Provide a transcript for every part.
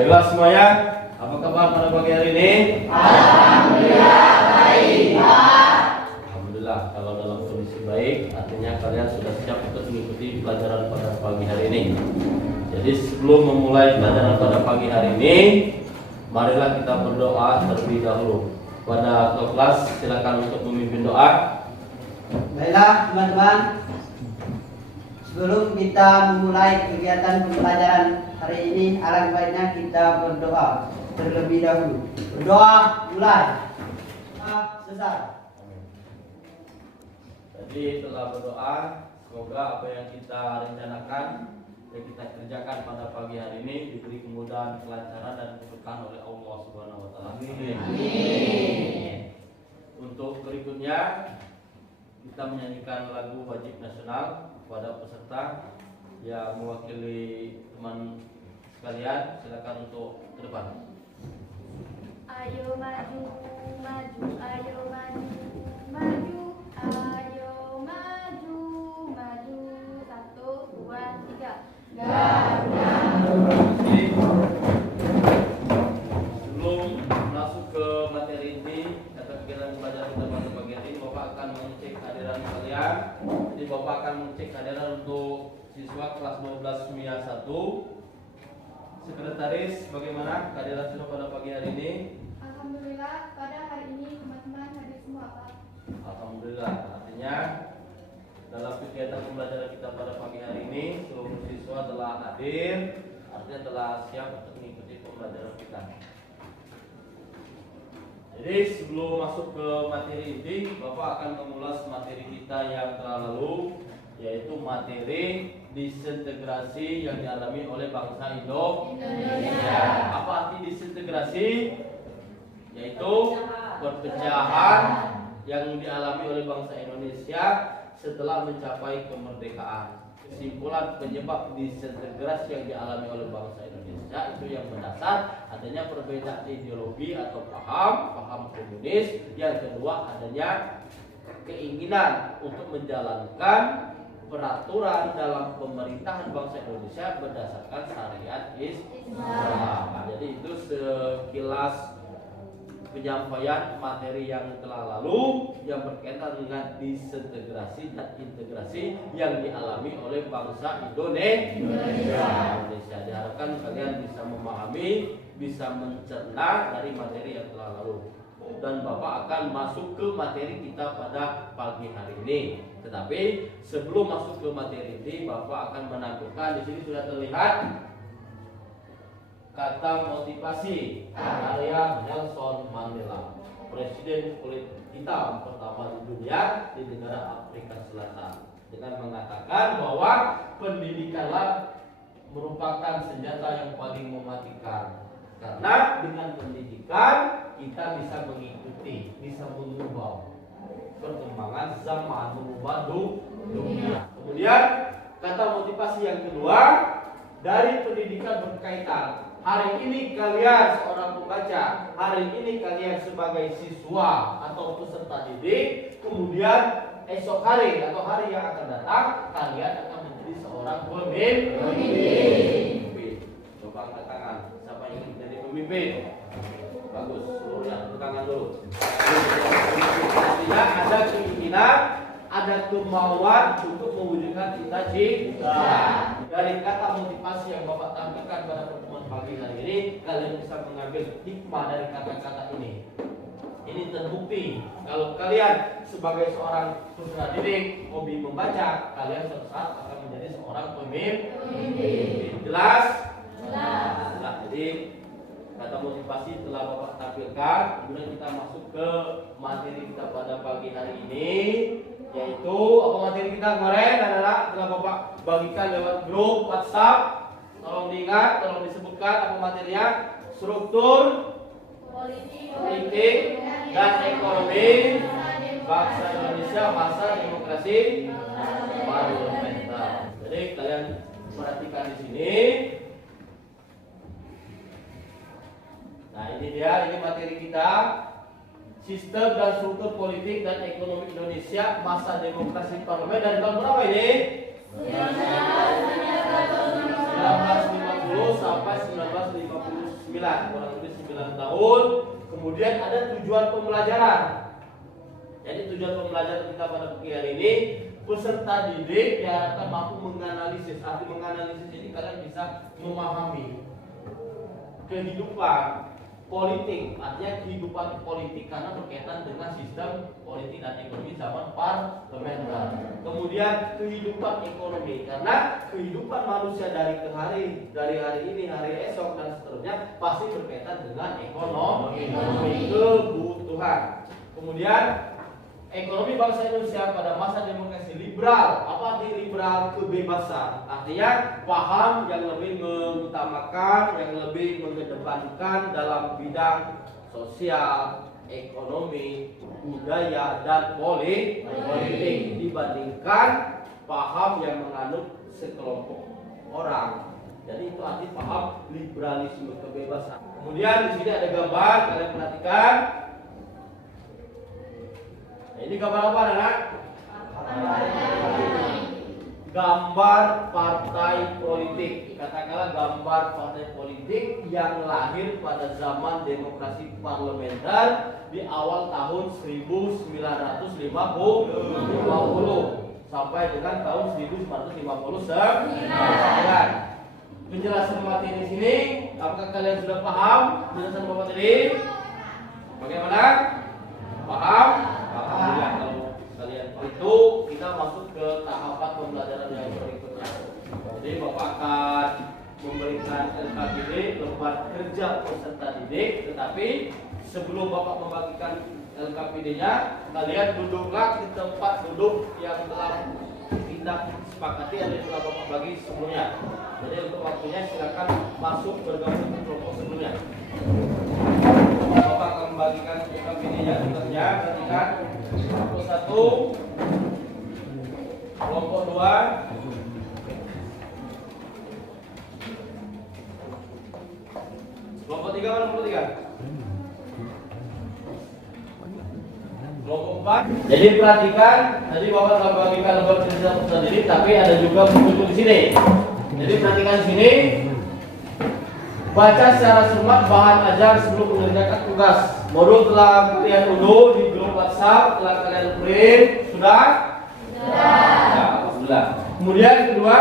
Baiklah semuanya, apa kabar pada pagi hari ini? Alhamdulillah baik, Pak. Alhamdulillah, kalau dalam kondisi baik, artinya kalian sudah siap untuk mengikuti pelajaran pada pagi hari ini. Jadi sebelum memulai pelajaran pada pagi hari ini, marilah kita berdoa terlebih dahulu. Pada kelas silakan untuk memimpin doa. Baiklah teman-teman, sebelum kita memulai kegiatan pembelajaran hari ini, alangkah baiknya kita berdoa terlebih dahulu. Berdoa mulai. Selesai. Jadi setelah berdoa, semoga apa yang kita rencanakan yang kita kerjakan pada pagi hari ini diberi kemudahan, kelancaran dan keberkahan oleh Allah Subhanahu wa taala. Amin. Untuk berikutnya kita menyanyikan lagu wajib nasional kepada peserta yang mewakili teman sekalian. Silakan untuk ke depan. Ayo maju, maju, ayo maju, maju, ayo maju, maju, 1, 2, 3. Sebelum masuk ke materi inti atau kegiatan pelajaran kita pada pagi hari ini, Bapak akan mengecek kehadiran kalian. Jadi Bapak akan mengecek kehadiran untuk siswa kelas 12 SMIA 1. Sekretaris, bagaimana kehadiran siswa pada pagi hari ini? Alhamdulillah, pada hari ini teman-teman hadir semua, Pak. Alhamdulillah, artinya dalam kegiatan pembelajaran kita pada pagi hari ini seluruh siswa telah hadir, artinya telah siap untuk mengikuti pembelajaran kita. Jadi sebelum masuk ke materi inti, Bapak akan mengulas materi kita yang telah lalu, yaitu materi disintegrasi yang dialami oleh bangsa Indonesia. Apa arti disintegrasi? Yaitu perpecahan yang dialami oleh bangsa Indonesia setelah mencapai kemerdekaan. Kesimpulan penyebab disintegrasi yang dialami oleh bangsa Indonesia itu yang mendasar adanya perbedaan ideologi atau paham komunis. Yang kedua adanya keinginan untuk menjalankan peraturan dalam pemerintahan bangsa Indonesia berdasarkan syariat Islam. Jadi itu sekilas penyampaian materi yang telah lalu yang berkaitan dengan disintegrasi dan integrasi yang dialami oleh bangsa Indonesia. Diharapkan kalian bisa memahami, bisa mencerna dari materi yang telah lalu. Dan Bapak akan masuk ke materi kita pada pagi hari ini. Tetapi sebelum masuk ke materi ini, Bapak akan menampilkan di sini sudah terlihat kata motivasi karya Nelson Mandela, presiden kulit hitam pertama di dunia di negara Afrika Selatan, dengan mengatakan bahwa pendidikanlah merupakan senjata yang paling mematikan, karena dengan pendidikan kita bisa mengikuti, bisa mengubah perkembangan zaman, mengubah dunia. Kemudian kata motivasi yang kedua dari pendidikan berkaitan. Hari ini kalian seorang pembaca, hari ini kalian sebagai siswa atau peserta didik, kemudian esok hari atau hari yang akan datang kalian akan menjadi seorang pemimpin. Coba angkat tangan, siapa yang ingin menjadi pemimpin? Bagus, seluruhnya angkat tangan dulu. Artinya ada keinginan, ada kemauan untuk mewujudkan cita-cita. Dari kata motivasi yang Bapak tampilkan pada pertemuan pagi hari ini, kalian bisa mengambil hikmah dari kata-kata ini. Ini terbukti kalau kalian sebagai seorang peserta didik hobi membaca, kalian suatu saat akan menjadi seorang pemimpin. Jelas? Jelas. Jadi kata motivasi telah Bapak tampilkan. Kemudian kita masuk ke materi kita pada pagi hari ini, yaitu apa materi kita kemarin adalah telah Bapak bagikan lewat grup WhatsApp. Tolong diingat, tolong disebutkan apa materinya: struktur politik dan ekonomi bangsa Indonesia masa demokrasi parlementer. Jadi kalian perhatikan di sini. Nah ini dia, ini materi kita. Sistem dan struktur politik dan ekonomi Indonesia masa demokrasi parlemen dari tahun berapa ini? 1950 sampai 1959. tahun. Kemudian ada tujuan pembelajaran. Jadi tujuan pembelajaran kita pada pagi hari ini, peserta didik diharapkan mampu menganalisis. Arti menganalisis ini kalian bisa memahami kehidupan politik, artinya kehidupan politik karena berkaitan dengan sistem politik dan ekonomi zaman parlementer. Kemudian kehidupan ekonomi karena kehidupan manusia dari hari ini, hari esok dan seterusnya pasti berkaitan dengan ekonomi kebutuhan. Kemudian ekonomi bangsa Indonesia pada masa demokrasi liberal. Apa arti liberal? Kebebasan. Artinya paham yang lebih mengutamakan, yang lebih mengedepankan dalam bidang sosial, ekonomi, budaya, dan politik dibandingkan paham yang menganut sekelompok orang. Jadi itu arti paham liberalisme, kebebasan. Kemudian di sini ada gambar, kalian perhatikan. Ini gambar apa, anak? Gambar partai politik. Katakanlah gambar partai politik yang lahir pada zaman demokrasi parlementer di awal tahun 1950 sampai dengan tahun 1959. Penjelasan materi di sini, apakah kalian sudah paham penjelasan Bapak tadi? Bagaimana? Paham? Alhamdulillah. Kalau kalian itu, kita masuk ke tahapan pembelajaran yang berikutnya. Jadi Bapak akan memberikan LKPD, lembar kerja peserta didik. Tetapi sebelum Bapak membagikan LKPD-nya, kalian duduklah di tempat duduk yang telah kita sepakati yang telah Bapak bagi sebelumnya. Jadi untuk waktunya silakan masuk bergabung di kelompok sebelumnya. Bapak akan membagikan LKPD-nya tugasnya. Perhatikan kelompok 1, kelompok 2, kelompok 3 mana kelompok 3? Kelompok 4. Jadi perhatikan, tadi Bapak akan membagikan lembar kerja peserta didik, tapi ada juga buku di sini. Jadi perhatikan di sini. Baca secara cermat bahan ajar sebelum mengerjakan tugas. Modul telah kalian unduh di grup WhatsApp, telah kalian print. Sudah? Ya, alhamdulillah. Kemudian kedua,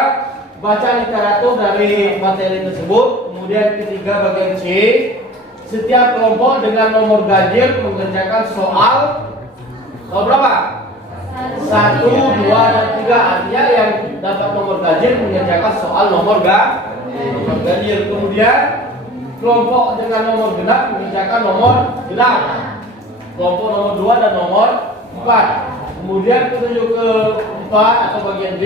baca literatur dari materi tersebut. Kemudian ketiga, bagian C. Setiap kelompok dengan nomor ganjil mengerjakan soal berapa? 1, 2, dan 3. Artinya yang dapat nomor ganjil mengerjakan soal nomor ganjil. Kemudian kelompok dengan nomor genap mengerjakan nomor genap. Kelompok nomor 2 dan nomor 4. Kemudian petunjuk keempat atau bagian D,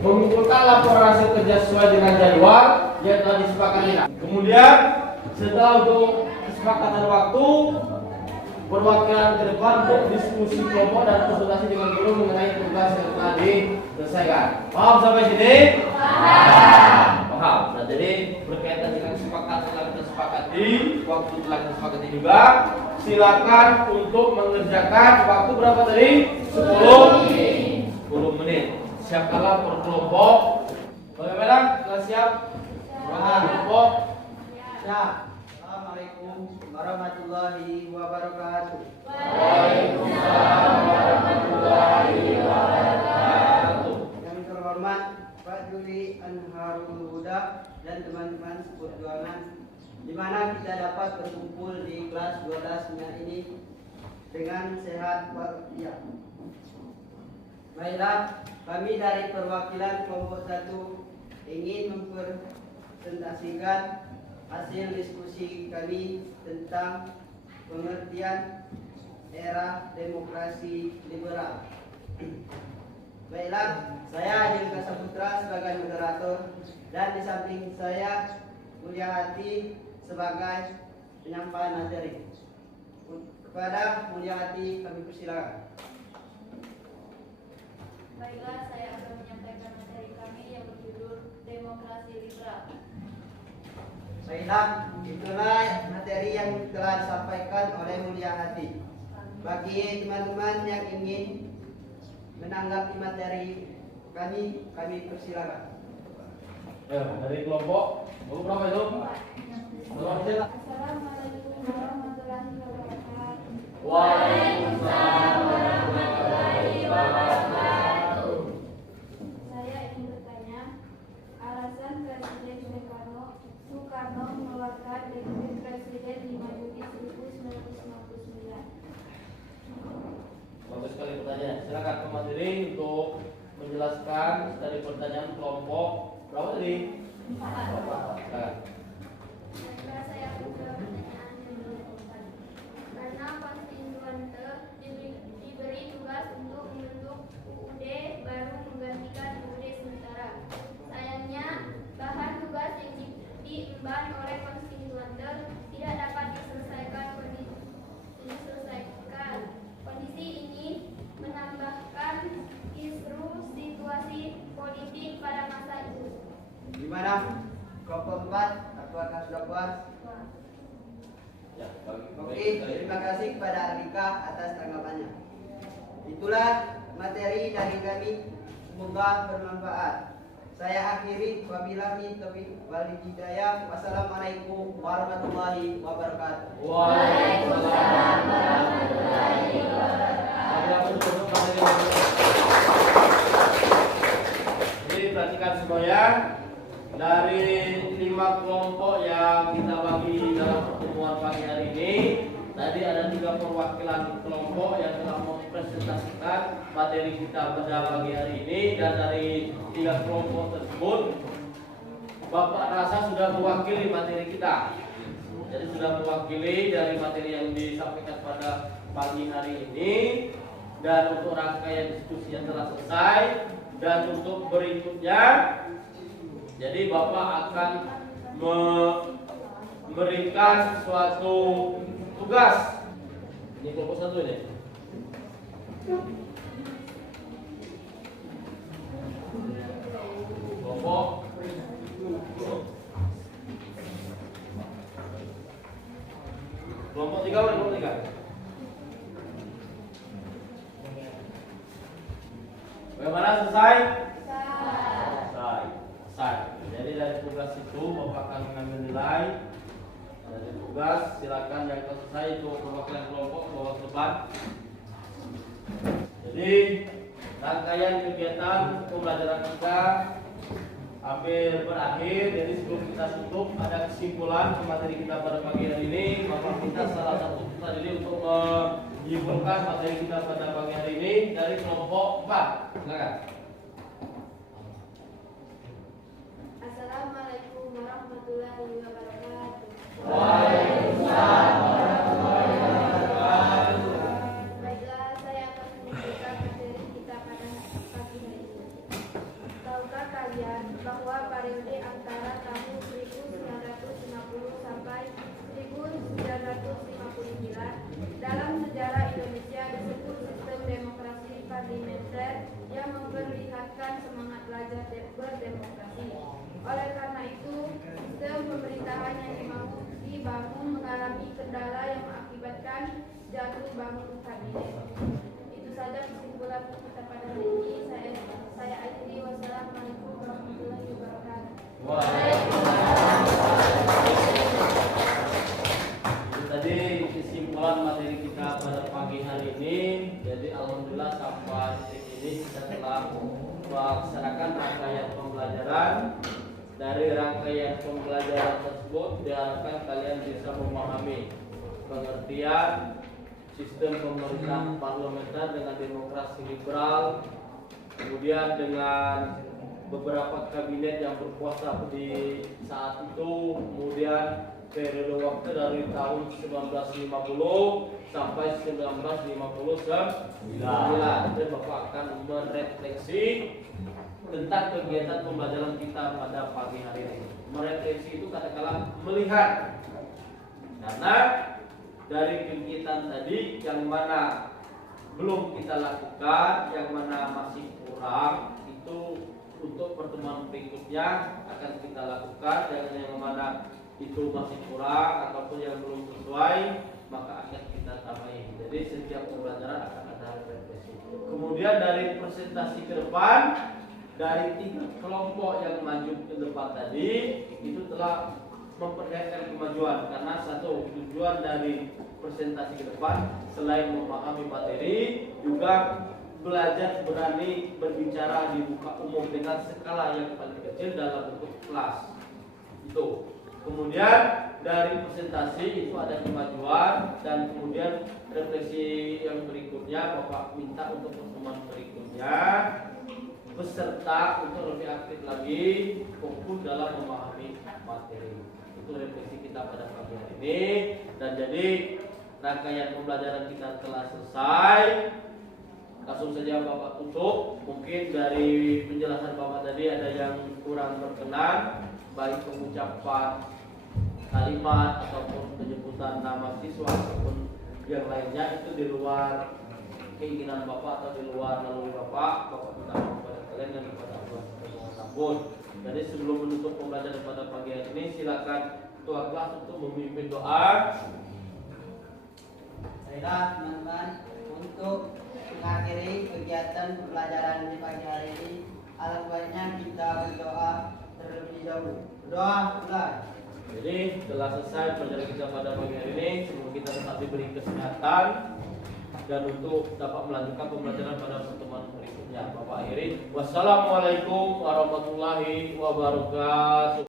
mengumpulkan laporan hasil kerja sesuai dengan jadwal yang telah disepakati. Kemudian setelah untuk kesepakatan waktu, perwakilan ke depan untuk diskusi kelompok dan konsultasi dengan guru mengenai tugas yang telah diselesaikan. Paham sampai sini? Paham. Nah, jadi berkaitan dengan kesepakatan telah kita sepakati, waktu telah kita sepakati juga. Silakan untuk mengerjakan waktu berapa tadi? 10 menit. Siapkanlah per kelompok. Bagaimana? Sudah siap? Kelompok. Siap. Assalamualaikum warahmatullahi wabarakatuh. Waalaikumsalam warahmatullahi wabarakatuh. Yang terhormat Pak Juli Anharul Huda dan teman-teman seperjuangan, di mana kita dapat berkumpul di kelas 12 ini dengan sehat walafiat. Baiklah, kami dari perwakilan kelompok 1 ingin mempresentasikan hasil diskusi kami tentang pengertian era demokrasi liberal. Baiklah, saya Adil Kasaputra sebagai moderator dan di samping saya Mulia Hati sebagai penyampai materi. Kepada Mulia Hati kami persilakan. Baiklah, saya akan menyampaikan materi kami yang berjudul Demokrasi Liberal. Baiklah, itulah materi yang telah disampaikan oleh Mulia Hati. Bagi teman-teman yang ingin menanggapi materi kami persilakan. Ya, dari kelompok berapa itu? Assalamualaikum warahmatullahi wabarakatuh. Waalaikumsalam warahmatullahi wabarakatuh. Saya ingin bertanya, alasan Presiden Soekarno mengeluarkan dekret Presiden 5 Juni 1959. Bagus sekali pertanyaan. Silakan pemateri untuk menjelaskan dari pertanyaan kelompok berapa tadi? Silakan. Setelah saya menjawab pertanyaan yang berikut, karena konstituante diberi tugas untuk membentuk UUD baru menggantikan UUD sementara. Sayangnya, bahan tugas yang diemban oleh konstituante tidak dapat diselesaikan. Kondisi ini menambahkan kisru situasi politik pada masa itu. Gimana? Kelompok 4, apakah sudah puas? Ya, Oke, terima kasih kepada Arika atas tanggapannya. Itulah materi dari kami, semoga bermanfaat. Saya akhiri, wabillahi taufiq wal hidayah. Wassalamualaikum warahmatullahi wabarakatuh. Waalaikumsalam warahmatullahi wabarakatuh. Jadi perhatikan semuanya, dari 5 kelompok yang kita bagi dalam pertemuan pagi hari ini, tadi ada 3 perwakilan kelompok yang telah mempresentasikan materi kita pada pagi hari ini, dan dari 3 kelompok tersebut Bapak rasa sudah mewakili materi kita. Jadi sudah mewakili dari materi yang disampaikan pada pagi hari ini, dan untuk rangkaian diskusi yang telah selesai, dan untuk berikutnya, jadi Bapak akan memberikan suatu tugas. Ini kelompok 1 ini. Kelompok Kelompok 3 mana? Kelompok 3. Bagaimana, selesai? Selesai. Jadi dari tugas itu Bapak akan mengambil nilai. Dari tugas silakan yang selesai itu perwakilan kelompok bawa ke depan. Jadi rangkaian kegiatan pembelajaran kita hampir berakhir. Jadi sebelum kita tutup, ada kesimpulan materi kita pada pagi hari ini. Bapak minta salah satu kita jadi untuk menyimpulkan materi kita pada pagi hari ini dari kelompok 4. Silakan. Assalamualaikum warahmatullahi wabarakatuh. Waalaikumsalam warahmatullahi wabarakatuh. Baiklah, saya akan menunjukkan materi kita pada pagi hari ini. Tahukah kalian bahwa periode antara tahun 1950 sampai 1959 dalam sejarah Indonesia disebut sistem demokrasi parlementer yang memperlihatkan semangat belajar berdemokrasi. Oleh karena itu, sistem pemerintahan yang dibangun mengalami kendala yang mengakibatkan jatuh bangun kabinet. Itu saja kesimpulan kita pada hari ini. Saya akhiri. Wassalamualaikum warahmatullahi wabarakatuh. Waalaikumsalam. Itu tadi kesimpulan materi kita pada pagi hari ini. Jadi alhamdulillah sampai titik ini kita telah melaksanakan rangkaian pembelajaran. Dari rangkaian pembelajaran tersebut diharapkan kalian bisa memahami pengertian sistem pemerintahan parlementer dengan demokrasi liberal, kemudian dengan beberapa kabinet yang berkuasa di saat itu, kemudian periode waktu dari tahun 1950 sampai 1959. Jadi Bapak akan merefleksi tentang kegiatan pembelajaran kita pada pagi hari ini. Merefleksi itu katakanlah melihat, karena dari kegiatan tadi yang mana belum kita lakukan, yang mana masih kurang, itu untuk pertemuan berikutnya akan kita lakukan. Dan yang mana itu masih kurang ataupun yang belum sesuai, maka akan kita tambahin. Jadi setiap pembelajaran akan ada refleksi. Kemudian dari presentasi ke depan, dari 3 kelompok yang maju ke depan tadi itu telah memperlihatkan kemajuan, karena satu tujuan dari presentasi ke depan selain memahami materi juga belajar berani berbicara di muka umum dengan skala yang paling kecil dalam bentuk kelas itu. Kemudian dari presentasi itu ada kemajuan, dan kemudian refleksi yang berikutnya Bapak minta untuk pertemuan berikutnya peserta untuk lebih aktif lagi fokus dalam memahami materi. Itu refleksi kita pada pagi hari ini, dan jadi rangkaian pembelajaran kita telah selesai. Langsung saja Bapak tutup. Mungkin dari penjelasan Bapak tadi ada yang kurang berkenan, baik pengucapan kalimat ataupun penyebutan nama siswa ataupun yang lainnya, itu di luar keinginan Bapak atau di luar naluri Bapak minta maaf kepada kalian dan kepada Allah Subhanahu. Jadi sebelum menutup pembelajaran pada pagi hari ini, silakan ketua kelas untuk memimpin doa. Baiklah teman-teman, untuk mengakhiri kegiatan pembelajaran di pagi hari ini, alangkah baiknya kita berdoa terlebih dahulu. Berdoa mulai. Jadi telah selesai pelajaran kita pada pagi hari ini. Semoga kita tetap diberi kesehatan dan untuk dapat melanjutkan pembelajaran pada pertemuan berikutnya. Bapak akhiri. Wassalamualaikum warahmatullahi wabarakatuh.